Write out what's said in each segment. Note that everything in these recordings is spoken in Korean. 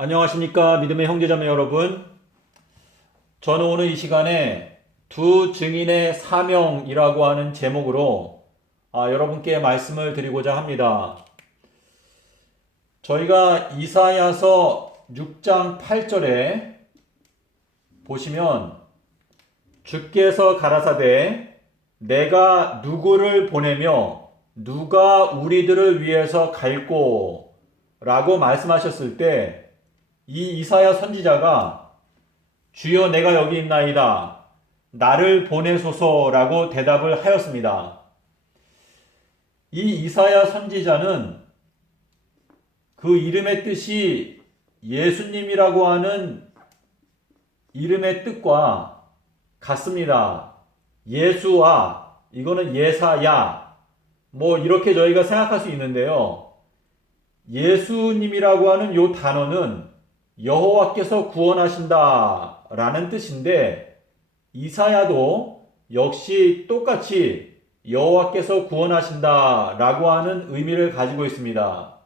안녕하십니까 믿음의 형제자매 여러분. 저는 오늘 이 시간에 두 증인의 사명이라고 하는 제목으로 여러분께 말씀을 드리고자 합니다. 저희가 이사야서 6장 8절에 보시면 주께서 가라사대 내가 누구를 보내며 누가 우리들을 위해서 갈꼬 라고 말씀하셨을 때 이 이사야 선지자가 주여 내가 여기 있나이다. 나를 보내소서라고 대답을 하였습니다. 이 이사야 선지자는 그 이름의 뜻이 예수님이라고 하는 이름의 뜻과 같습니다. 예수와 이거는 예사야 이렇게 저희가 생각할 수 있는데요. 예수님이라고 하는 이 단어는 여호와께서 구원하신다 라는 뜻인데 이사야도 역시 똑같이 여호와께서 구원하신다 라고 하는 의미를 가지고 있습니다.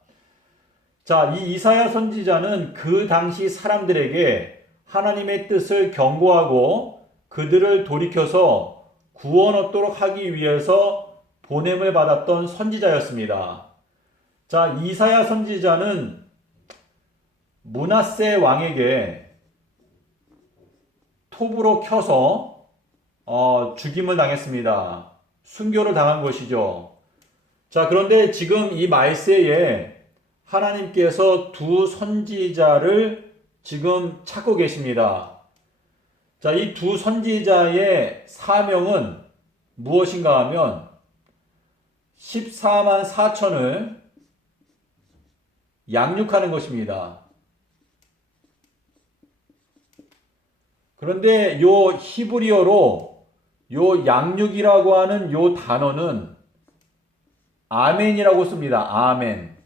자, 이 이사야 선지자는 그 당시 사람들에게 하나님의 뜻을 경고하고 그들을 돌이켜서 구원 얻도록 하기 위해서 보냄을 받았던 선지자였습니다. 자, 이사야 선지자는 므낫세 왕에게 톱으로 켜서 죽임을 당했습니다. 순교를 당한 것이죠. 자, 그런데 지금 이 말세에 하나님께서 두 선지자를 지금 찾고 계십니다. 자, 이 두 선지자의 사명은 무엇인가 하면 14만 4천을 양육하는 것입니다. 그런데 요 히브리어로 요 양육이라고 하는 요 단어는 아멘이라고 씁니다. 아멘.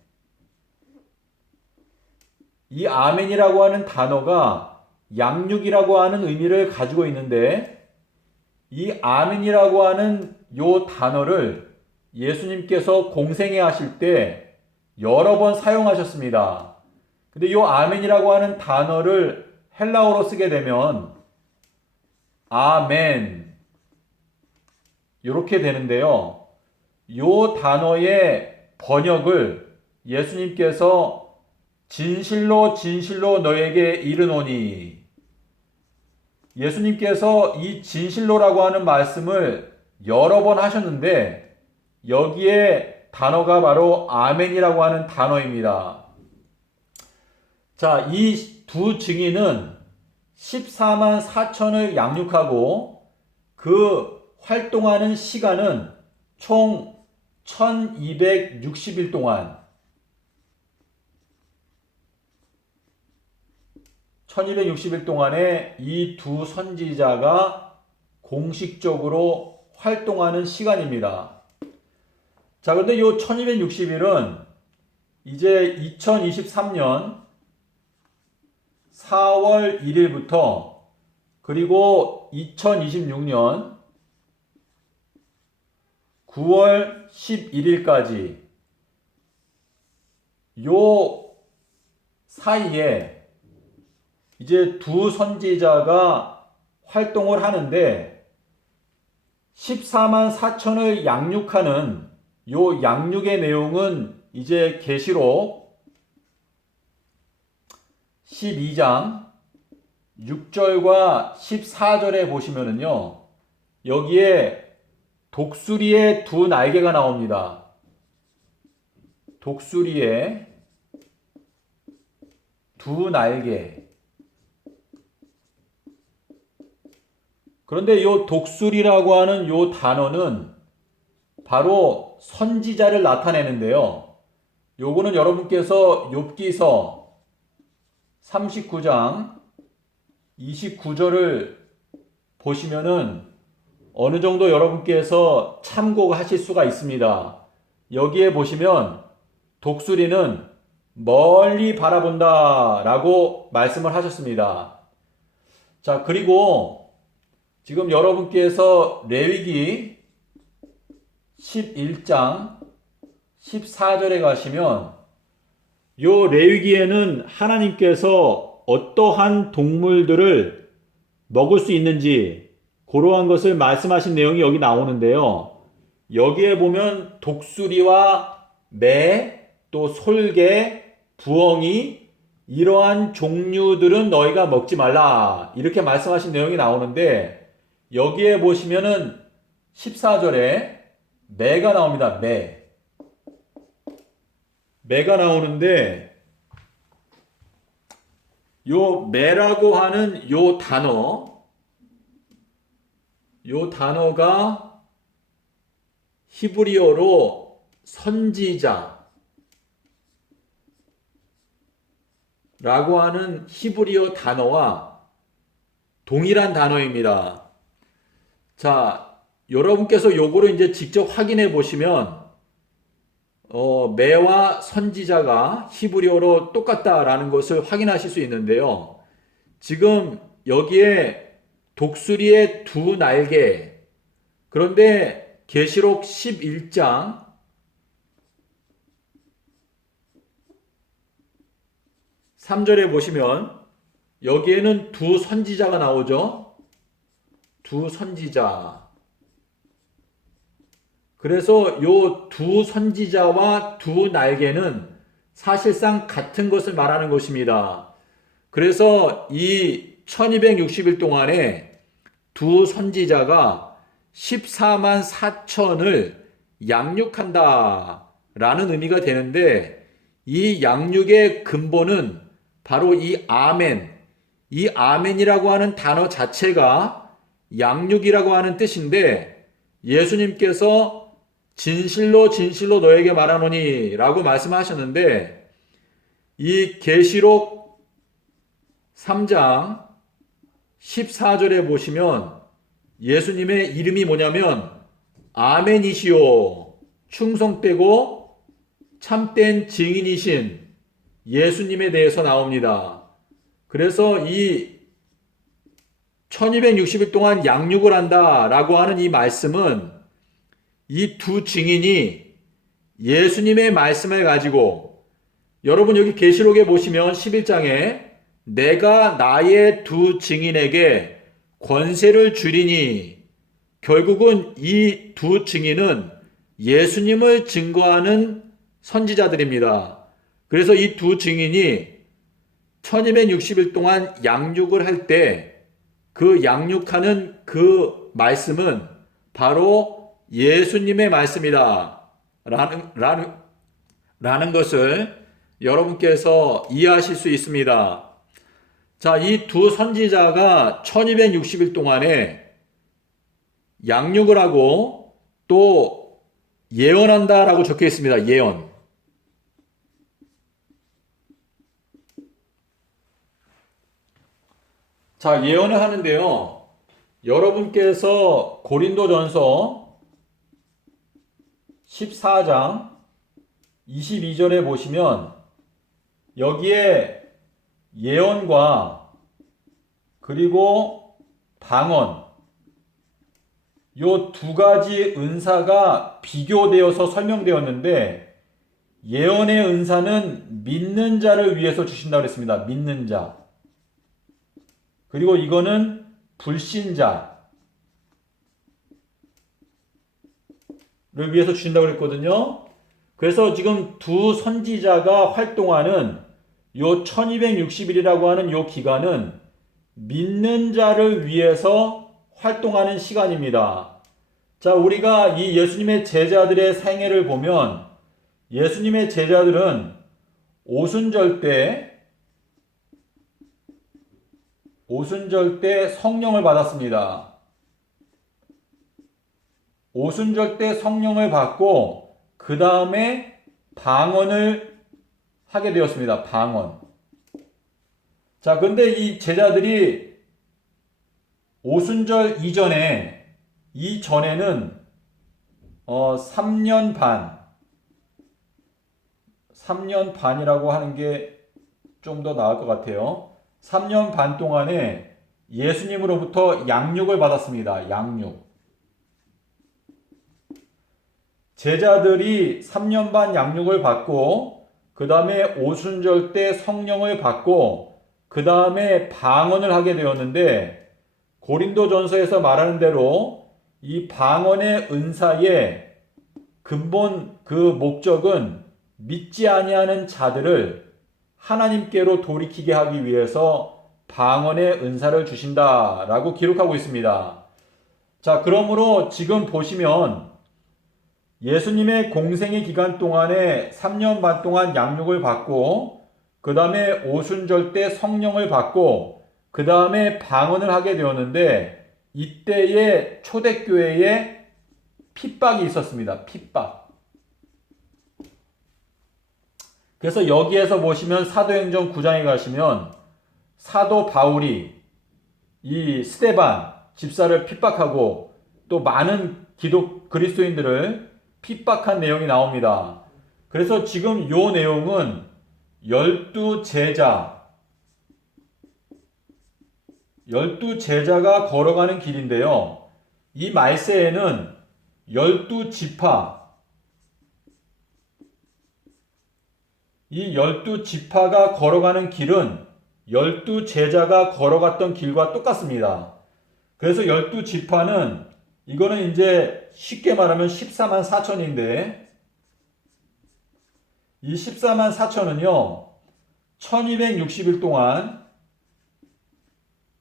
이 아멘이라고 하는 단어가 양육이라고 하는 의미를 가지고 있는데 이 아멘이라고 하는 요 단어를 예수님께서 공생애 하실 때 여러 번 사용하셨습니다. 근데 요 아멘이라고 하는 단어를 헬라어로 쓰게 되면 아멘 이렇게 되는데요. 요 단어의 번역을 예수님께서 진실로 진실로 너에게 이르노니, 예수님께서 이 진실로라고 하는 말씀을 여러 번 하셨는데 여기에 단어가 바로 아멘이라고 하는 단어입니다. 자, 이 두 증인은 14만 4천을 양육하고 그 활동하는 시간은 총 1260일 동안 1260일 동안에 이 두 선지자가 공식적으로 활동하는 시간입니다. 자, 그런데 이 1260일은 이제 2023년 4월 1일부터 그리고 2026년 9월 11일까지 요 사이에 이제 두 선지자가 활동을 하는데 14만 4천을 양육하는 요 양육의 내용은 이제 계시록 12장 6절과 14절에 보시면은요, 여기에 독수리의 두 날개가 나옵니다. 독수리의 두 날개. 그런데 이 독수리라고 하는 이 단어는 바로 선지자를 나타내는데요. 요거는 여러분께서 욥기서 39장 29절을 보시면은 어느 정도 여러분께서 참고하실 수가 있습니다. 여기에 보시면 독수리는 멀리 바라본다 라고 말씀을 하셨습니다. 자, 그리고 지금 여러분께서 레위기 11장 14절에 가시면 요 레위기에는 하나님께서 어떠한 동물들을 먹을 수 있는지 그러한 것을 말씀하신 내용이 여기 나오는데요. 여기에 보면 독수리와 매, 또 솔개, 부엉이 이러한 종류들은 너희가 먹지 말라 이렇게 말씀하신 내용이 나오는데 여기에 보시면은 14절에 매가 나옵니다. 매가 나오는데 요 매라고 하는 요 단어가 히브리어로 선지자라고 하는 히브리어 단어와 동일한 단어입니다. 자, 여러분께서 요거를 이제 직접 확인해 보시면 매와 선지자가 히브리어로 똑같다라는 것을 확인하실 수 있는데요. 지금 여기에 독수리의 두 날개, 그런데 계시록 11장 3절에 보시면 여기에는 두 선지자가 나오죠. 두 선지자. 그래서 요 두 선지자와 두 날개는 사실상 같은 것을 말하는 것입니다. 그래서 이 1260일 동안에 두 선지자가 14만 4천을 양육한다 라는 의미가 되는데 이 양육의 근본은 바로 이 아멘이라고 하는 단어 자체가 양육이라고 하는 뜻인데 예수님께서 진실로 진실로 너에게 말하노니 라고 말씀하셨는데 이 계시록 3장 14절에 보시면 예수님의 이름이 뭐냐면 아멘이시오 충성되고 참된 증인이신 예수님에 대해서 나옵니다. 그래서 이 1260일 동안 양육을 한다 라고 하는 이 말씀은 이 두 증인이 예수님의 말씀을 가지고 여러분 여기 계시록에 보시면 11장에 내가 나의 두 증인에게 권세를 주리니 결국은 이 두 증인은 예수님을 증거하는 선지자들입니다. 그래서 이 두 증인이 1260일 동안 양육을 할 때 그 양육하는 그 말씀은 바로 예수님의 말씀이다 라는 것을 여러분께서 이해하실 수 있습니다. 자, 이 두 선지자가 1260일 동안에 양육을 하고 또 예언한다라고 적혀 있습니다. 예언. 자, 예언을 하는데요. 여러분께서 고린도전서 14장 22절에 보시면 여기에 예언과 그리고 방언 요 두 가지 은사가 비교되어서 설명되었는데 예언의 은사는 믿는 자를 위해서 주신다고 했습니다. 믿는 자. 그리고 이거는 불신자 를 위해서 주신다고 그랬거든요. 그래서 지금 두 선지자가 활동하는 요 1260일이라고 하는 요 기간은 믿는 자를 위해서 활동하는 시간입니다. 자, 우리가 이 예수님의 제자들의 생애를 보면 예수님의 제자들은 오순절 때 성령을 받았습니다. 오순절 때 성령을 받고 그 다음에 방언을 하게 되었습니다. 방언. 자, 근데 이 제자들이 오순절 이전에는 3년 반이라고 하는 게 좀 더 나을 것 같아요. 3년 반 동안에 예수님으로부터 양육을 받았습니다. 양육. 제자들이 3년 반 양육을 받고 그 다음에 오순절 때 성령을 받고 그 다음에 방언을 하게 되었는데, 고린도전서에서 말하는 대로 이 방언의 은사의 근본 그 목적은 믿지 아니하는 자들을 하나님께로 돌이키게 하기 위해서 방언의 은사를 주신다라고 기록하고 있습니다. 자, 그러므로 지금 보시면 예수님의 공생의 기간 동안에 3년 반 동안 양육을 받고 그 다음에 오순절 때 성령을 받고 그 다음에 방언을 하게 되었는데, 이때에 초대교회에 핍박이 있었습니다. 핍박. 그래서 여기에서 보시면 사도행전 9장에 가시면 사도 바울이 이 스데반 집사를 핍박하고 또 많은 그리스도인들을 핍박한 내용이 나옵니다. 그래서 지금 이 내용은 12제자가 걸어가는 길인데요. 이 말세에는 12지파, 이 12지파가 걸어가는 길은 12제자가 걸어갔던 길과 똑같습니다. 그래서 12지파는 이거는 이제 쉽게 말하면 14만 4천인데, 이 14만 4천은요 1260일 동안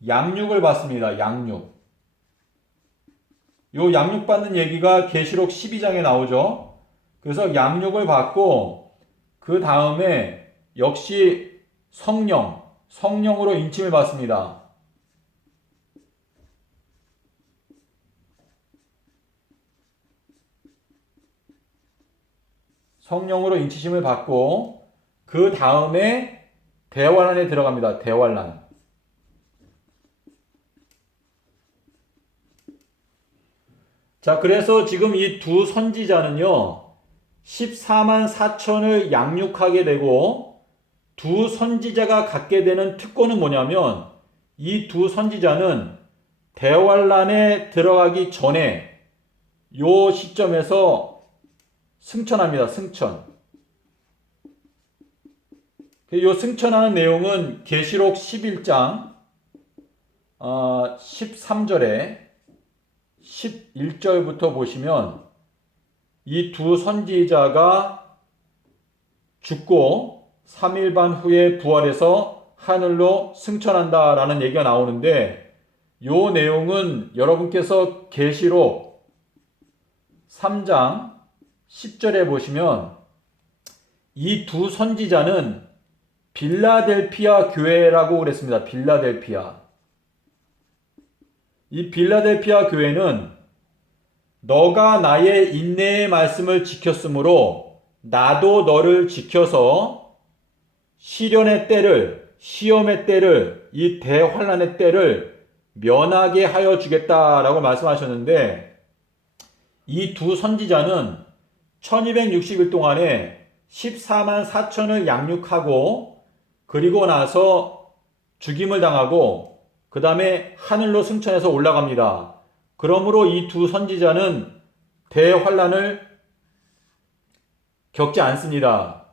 양육을 받습니다. 양육. 요 양육받는 얘기가 계시록 12장에 나오죠. 그래서 양육을 받고 그 다음에 역시 성령으로 인침을 받습니다. 성령으로 인치심을 받고 그 다음에 대환란에 들어갑니다. 대환란. 자, 그래서 지금 이 두 선지자는요 14만 4천을 양육하게 되고, 두 선지자가 갖게 되는 특권은 뭐냐면, 이 두 선지자는 대환란에 들어가기 전에 요 시점에서 승천합니다. 승천. 요 승천하는 내용은 계시록 11장 13절에 11절부터 보시면 이 두 선지자가 죽고 3일 반 후에 부활해서 하늘로 승천한다라는 얘기가 나오는데, 요 내용은 여러분께서 계시록 3장 10절에 보시면 이 두 선지자는 빌라델피아 교회라고 그랬습니다. 빌라델피아. 이 빌라델피아 교회는 너가 나의 인내의 말씀을 지켰으므로 나도 너를 지켜서 시련의 때를, 시험의 때를, 이 대환란의 때를 면하게 하여 주겠다라고 말씀하셨는데, 이 두 선지자는 1260일 동안에 14만 4천을 양육하고 그리고 나서 죽임을 당하고 그 다음에 하늘로 승천해서 올라갑니다. 그러므로 이 두 선지자는 대환란을 겪지 않습니다.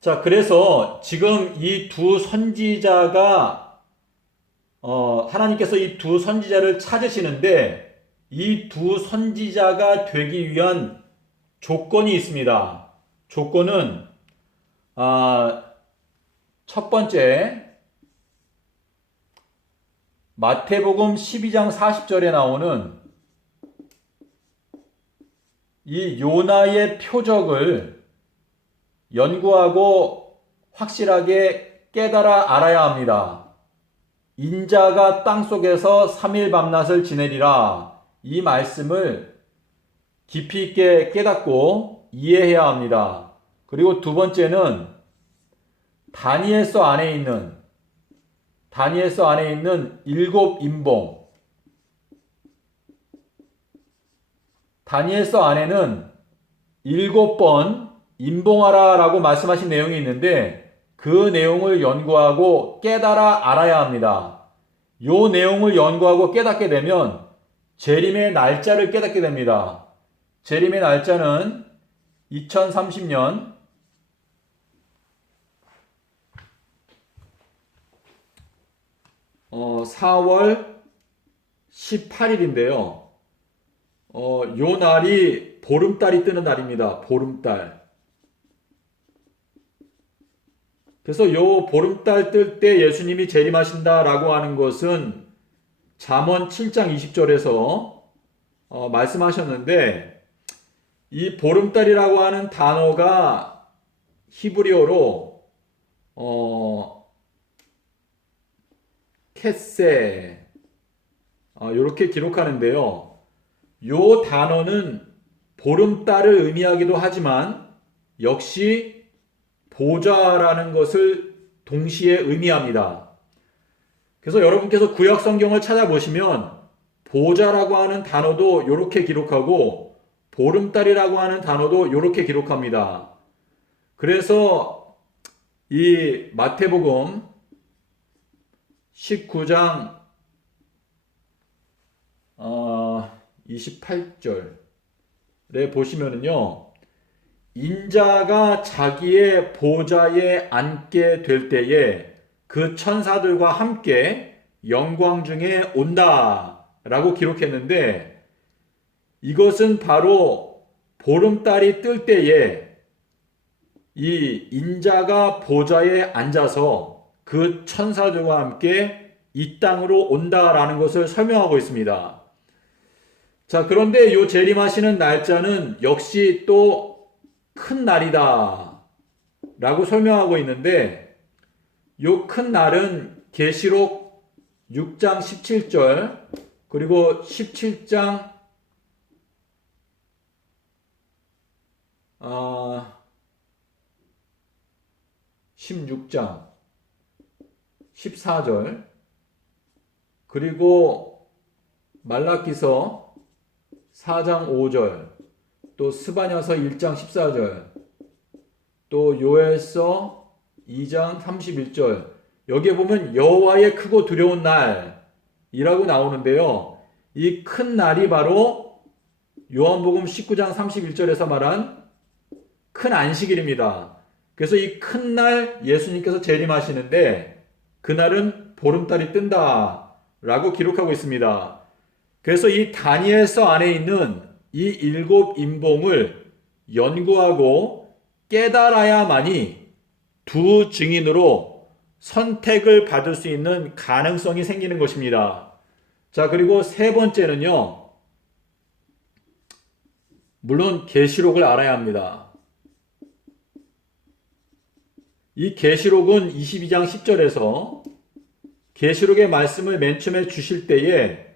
자, 그래서 지금 이 두 선지자가 하나님께서 이 두 선지자를 찾으시는데, 이 두 선지자가 되기 위한 조건이 있습니다. 조건은 첫 번째, 마태복음 12장 40절에 나오는 이 요나의 표적을 연구하고 확실하게 깨달아 알아야 합니다. 인자가 땅속에서 3일 밤낮을 지내리라. 이 말씀을 깊이 있게 깨닫고 이해해야 합니다. 그리고 두 번째는 다니엘서 안에 있는 일곱 인봉. 다니엘서 안에는 7번 인봉하라 라고 말씀하신 내용이 있는데, 그 내용을 연구하고 깨달아 알아야 합니다. 이 내용을 연구하고 깨닫게 되면 재림의 날짜를 깨닫게 됩니다. 재림의 날짜는 2030년 4월 18일인데요. 요 날이 보름달이 뜨는 날입니다. 보름달. 그래서 요 보름달 뜰 때 예수님이 재림하신다라고 하는 것은 잠언 7장 20절에서 말씀하셨는데, 이 보름달이라고 하는 단어가 히브리어로 캐세 이렇게 기록하는데요. 요 단어는 보름달을 의미하기도 하지만 역시 보좌라는 것을 동시에 의미합니다. 그래서 여러분께서 구약 성경을 찾아보시면 보좌라고 하는 단어도 이렇게 기록하고 보름달이라고 하는 단어도 이렇게 기록합니다. 그래서 이 마태복음 19장 28절에 보시면은요, 인자가 자기의 보좌에 앉게 될 때에 그 천사들과 함께 영광 중에 온다 라고 기록했는데, 이것은 바로 보름달이 뜰 때에 이 인자가 보좌에 앉아서 그 천사들과 함께 이 땅으로 온다라는 것을 설명하고 있습니다. 자, 그런데 요 재림하시는 날짜는 역시 또 큰 날이다 라고 설명하고 있는데, 요 큰 날은 계시록 6장 17절 그리고 17장 16장 14절 그리고 말라기서 4장 5절 또 스바냐서 1장 14절 또 요엘서 2장 31절, 여기에 보면 여호와의 크고 두려운 날이라고 나오는데요. 이 큰 날이 바로 요한복음 19장 31절에서 말한 큰 안식일입니다. 그래서 이 큰 날 예수님께서 재림하시는데 그날은 보름달이 뜬다 라고 기록하고 있습니다. 그래서 이 다니엘서 안에 있는 이 7 인봉을 연구하고 깨달아야만이 두 증인으로 선택을 받을 수 있는 가능성이 생기는 것입니다. 자, 그리고 세 번째는요, 물론 계시록을 알아야 합니다. 이 계시록은 22장 10절에서 계시록의 말씀을 맨 처음에 주실 때에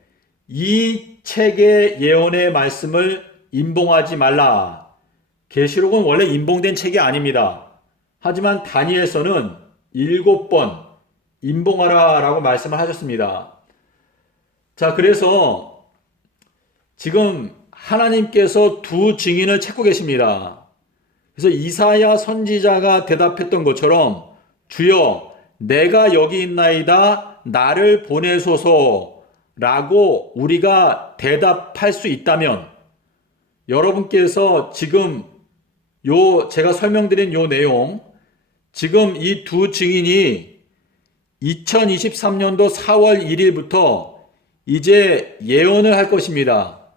이 책의 예언의 말씀을 임봉하지 말라. 계시록은 원래 임봉된 책이 아닙니다. 하지만 다니엘서는 7번 임봉하라 라고 말씀을 하셨습니다. 자, 그래서 지금 하나님께서 두 증인을 찾고 계십니다. 그래서 이사야 선지자가 대답했던 것처럼 주여 내가 여기 있나이다 나를 보내소서 라고 우리가 대답할 수 있다면, 여러분께서 지금 제가 설명드린 요 내용, 지금 이 두 증인이 2023년도 4월 1일부터 이제 예언을 할 것입니다.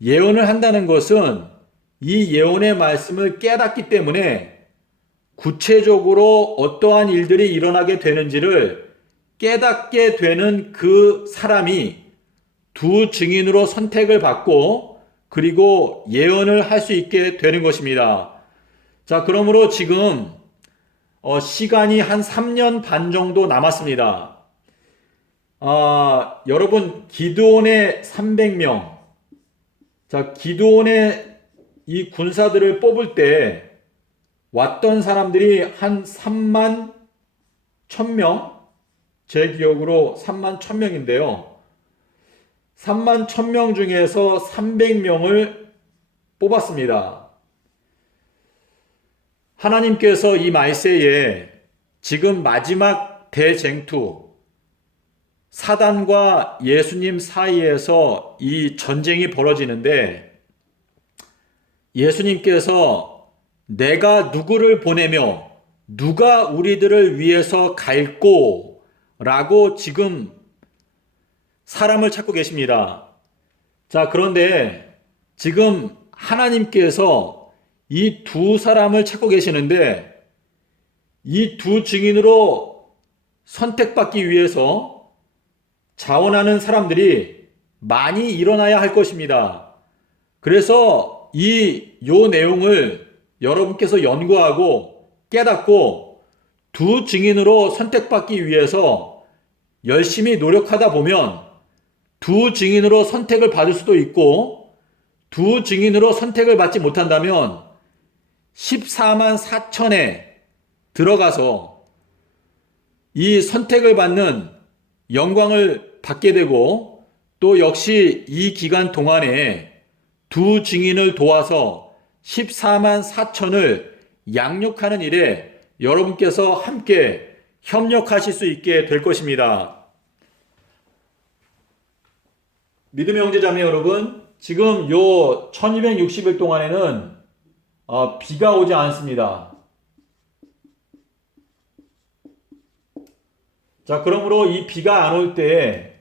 예언을 한다는 것은 이 예언의 말씀을 깨닫기 때문에 구체적으로 어떠한 일들이 일어나게 되는지를 깨닫게 되는 그 사람이 두 증인으로 선택을 받고 그리고 예언을 할 수 있게 되는 것입니다. 자, 그러므로 지금 시간이 한 3년 반 정도 남았습니다. 여러분, 기드온의 300명, 자, 기드온의 이 군사들을 뽑을 때 왔던 사람들이 한 3만 1000명, 제 기억으로 3만 1000명인데요. 3만 1000명 중에서 300명을 뽑았습니다. 하나님께서 이 말세에 지금 마지막 대쟁투, 사단과 예수님 사이에서 이 전쟁이 벌어지는데, 예수님께서 내가 누구를 보내며 누가 우리들을 위해서 갈꼬 라고 지금 사람을 찾고 계십니다. 자, 그런데 지금 하나님께서 이 두 사람을 찾고 계시는데 이 두 증인으로 선택받기 위해서 자원하는 사람들이 많이 일어나야 할 것입니다. 그래서 요 내용을 여러분께서 연구하고 깨닫고 두 증인으로 선택받기 위해서 열심히 노력하다 보면 두 증인으로 선택을 받을 수도 있고 두 증인으로 선택을 받지 못한다면 14만 4천에 들어가서 이 선택을 받는 영광을 받게 되고 또 역시 이 기간 동안에 두 증인을 도와서 14만 4천을 양육하는 일에 여러분께서 함께 협력하실 수 있게 될 것입니다. 믿음의 형제자매 여러분, 지금 요 1260일 동안에는 비가 오지 않습니다. 자, 그러므로 이 비가 안 올 때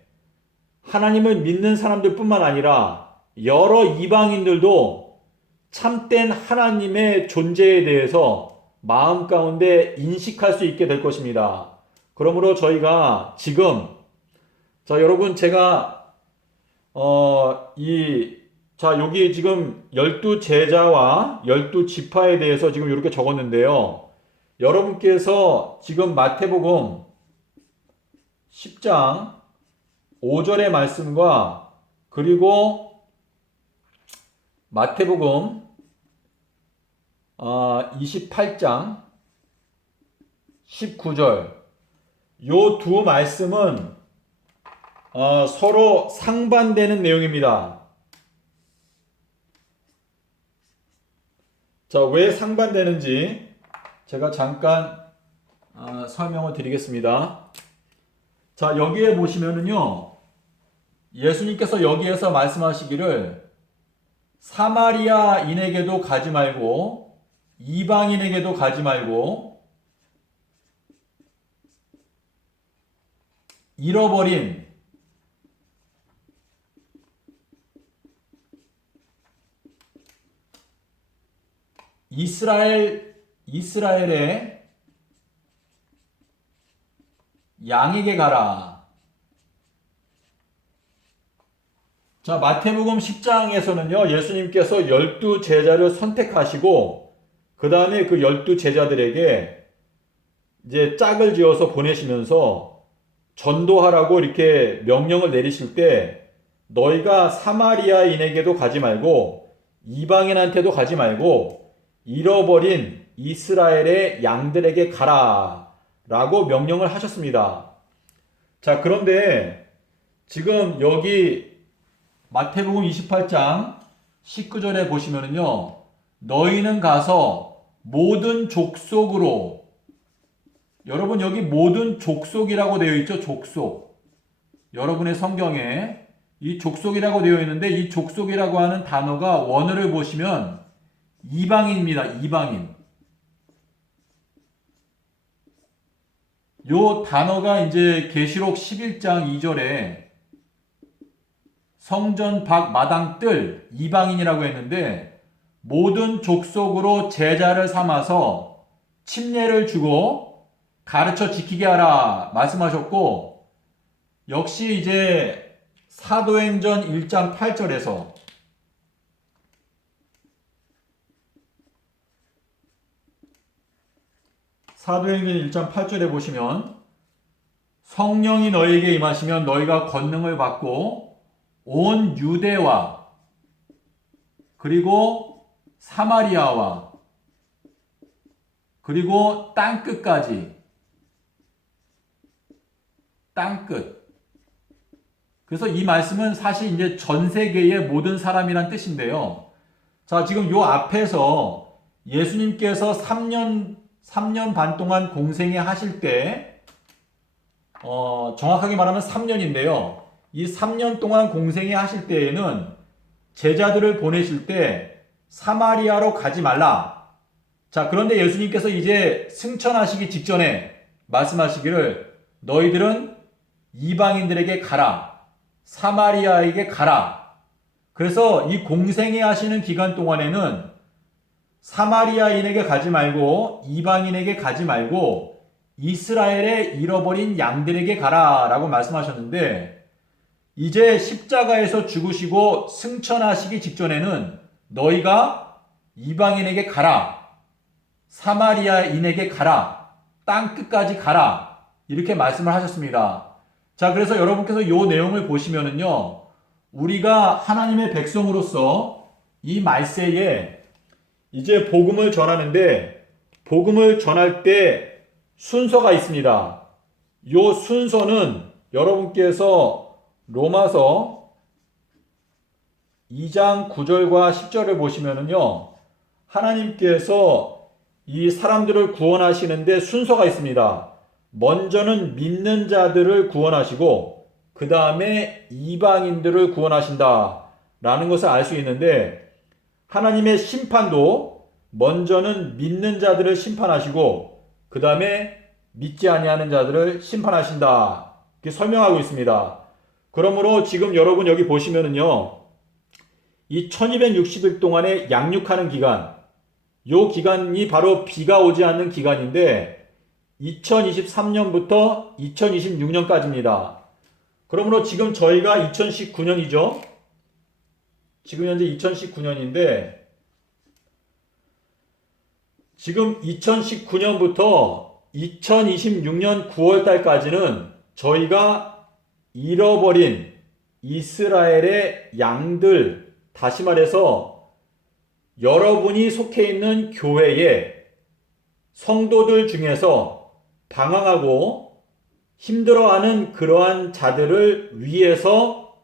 하나님을 믿는 사람들 뿐만 아니라 여러 이방인들도 참된 하나님의 존재에 대해서 마음 가운데 인식할 수 있게 될 것입니다. 그러므로 저희가 지금, 자, 여러분 제가 여기 지금 12제자와 12지파에 대해서 지금 이렇게 적었는데요. 여러분께서 지금 마태복음 10장 5절의 말씀과 그리고 마태복음 28장 19절 요 두 말씀은 서로 상반되는 내용입니다. 자, 왜 상반되는지 제가 잠깐 설명을 드리겠습니다. 자, 여기에 보시면은요, 예수님께서 여기에서 말씀하시기를 사마리아인에게도 가지 말고 이방인에게도 가지 말고 잃어버린 이스라엘의 양에게 가라. 자, 마태복음 10장에서는요, 예수님께서 12제자를 선택하시고, 그 다음에 그 12제자들에게 이제 짝을 지어서 보내시면서 전도하라고 이렇게 명령을 내리실 때, 너희가 사마리아인에게도 가지 말고, 이방인한테도 가지 말고, 잃어버린 이스라엘의 양들에게 가라. 라고 명령을 하셨습니다. 자, 그런데 지금 여기 마태복음 28장 19절에 보시면은요, 너희는 가서 모든 족속으로, 여러분 여기 모든 족속이라고 되어 있죠? 족속. 여러분의 성경에 이 족속이라고 되어 있는데 이 족속이라고 하는 단어가 원어를 보시면 이방인입니다. 이방인. 요 단어가 이제 계시록 11장 2절에 성전 밖 마당 뜰 이방인이라고 했는데 모든 족속으로 제자를 삼아서 침례를 주고 가르쳐 지키게 하라 말씀하셨고, 역시 이제 사도행전 1장 8절에서 사도행전 1장 8절에 보시면 성령이 너희에게 임하시면 너희가 권능을 받고 온 유대와 그리고 사마리아와 그리고 땅끝까지, 땅끝. 그래서 이 말씀은 사실 이제 전 세계의 모든 사람이란 뜻인데요. 자, 지금 요 앞에서 예수님께서 3년 반 동안 공생애 하실 때, 정확하게 말하면 3년인데요. 이 3년 동안 공생애 하실 때에는 제자들을 보내실 때 사마리아로 가지 말라. 자, 그런데 예수님께서 이제 승천하시기 직전에 말씀하시기를 너희들은 이방인들에게 가라. 사마리아에게 가라. 그래서 이 공생애 하시는 기간 동안에는 사마리아인에게 가지 말고 이방인에게 가지 말고 이스라엘의 잃어버린 양들에게 가라라고 말씀하셨는데, 이제 십자가에서 죽으시고 승천하시기 직전에는 너희가 이방인에게 가라, 사마리아인에게 가라, 땅 끝까지 가라, 이렇게 말씀을 하셨습니다. 자, 그래서 여러분께서 이 내용을 보시면은요, 우리가 하나님의 백성으로서 이 말세에 이제 복음을 전하는데, 복음을 전할 때 순서가 있습니다. 이 순서는 여러분께서 로마서 2장 9절과 10절을 보시면은요, 하나님께서 이 사람들을 구원하시는데 순서가 있습니다. 먼저는 믿는 자들을 구원하시고 그 다음에 이방인들을 구원하신다 라는 것을 알 수 있는데, 하나님의 심판도 먼저는 믿는 자들을 심판하시고 그 다음에 믿지 아니하는 자들을 심판하신다, 이렇게 설명하고 있습니다. 그러므로 지금 여러분 여기 보시면은요, 이 1260일 동안에 양육하는 기간, 이 기간이 바로 비가 오지 않는 기간인데 2023년부터 2026년까지입니다. 그러므로 지금 저희가 2019년이죠. 지금 현재 2019년인데 지금 2019년부터 2026년 9월 달까지는 저희가 잃어버린 이스라엘의 양들, 다시 말해서 여러분이 속해 있는 교회의 성도들 중에서 방황하고 힘들어하는 그러한 자들을 위해서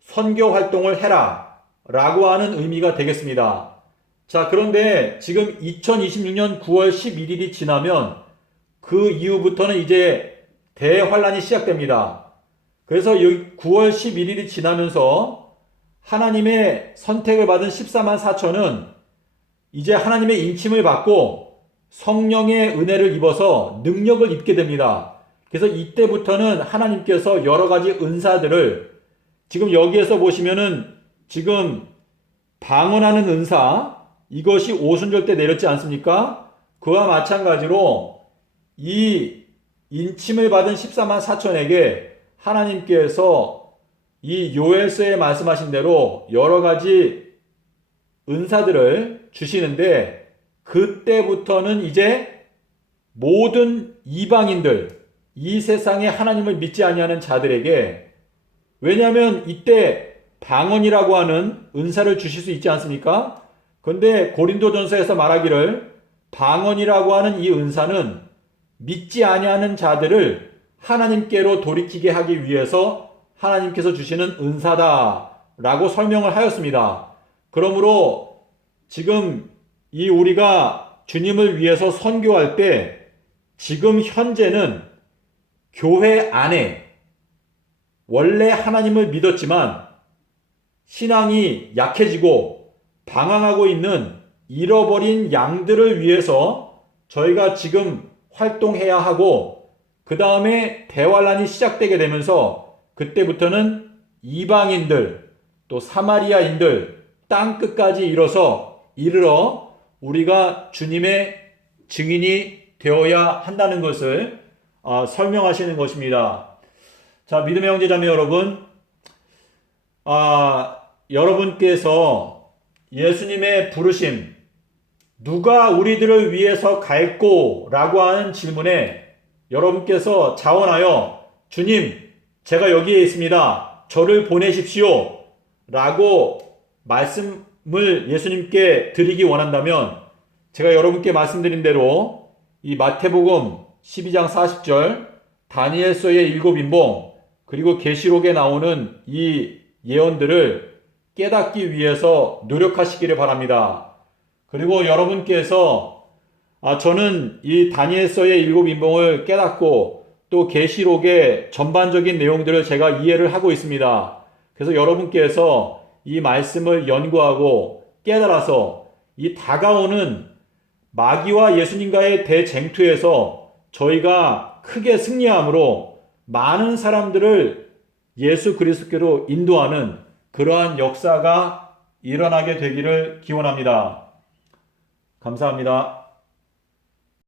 선교 활동을 해라 라고 하는 의미가 되겠습니다. 자, 그런데 지금 2026년 9월 11일이 지나면 그 이후부터는 이제 대환란이 시작됩니다. 그래서 9월 11일이 지나면서 하나님의 선택을 받은 14만 4천은 이제 하나님의 인침을 받고 성령의 은혜를 입어서 능력을 입게 됩니다. 그래서 이때부터는 하나님께서 여러 가지 은사들을, 지금 여기에서 보시면은 지금 방언하는 은사, 이것이 오순절 때 내렸지 않습니까? 그와 마찬가지로 이 인침을 받은 14만 4천에게 하나님께서 이 요엘서에 말씀하신 대로 여러 가지 은사들을 주시는데, 그때부터는 이제 모든 이방인들, 이 세상에 하나님을 믿지 아니하는 자들에게, 왜냐하면 이때 방언이라고 하는 은사를 주실 수 있지 않습니까? 그런데 고린도전서에서 말하기를 방언이라고 하는 이 은사는 믿지 아니하는 자들을 하나님께로 돌이키게 하기 위해서 하나님께서 주시는 은사다라고 설명을 하였습니다. 그러므로 지금 이 우리가 주님을 위해서 선교할 때 지금 현재는 교회 안에 원래 하나님을 믿었지만 신앙이 약해지고 방황하고 있는 잃어버린 양들을 위해서 저희가 지금 활동해야 하고, 그 다음에 대환란이 시작되게 되면서 그때부터는 이방인들, 또 사마리아인들 땅 끝까지 이르러 우리가 주님의 증인이 되어야 한다는 것을 설명하시는 것입니다. 자, 믿음의 형제자매 여러분, 여러분께서 예수님의 부르심, 누가 우리들을 위해서 갈꼬? 라고 하는 질문에 여러분께서 자원하여 주님, 제가 여기에 있습니다, 저를 보내십시오 라고 말씀을 예수님께 드리기 원한다면, 제가 여러분께 말씀드린 대로 이 마태복음 12장 40절, 다니엘서의 7인봉, 그리고 계시록에 나오는 이 예언들을 깨닫기 위해서 노력하시기를 바랍니다. 그리고 여러분께서 저는 이 다니엘서의 7인봉을 깨닫고 또 계시록의 전반적인 내용들을 제가 이해를 하고 있습니다. 그래서 여러분께서 이 말씀을 연구하고 깨달아서 이 다가오는 마귀와 예수님과의 대쟁투에서 저희가 크게 승리함으로 많은 사람들을 예수 그리스도께로 인도하는 그러한 역사가 일어나게 되기를 기원합니다. 감사합니다.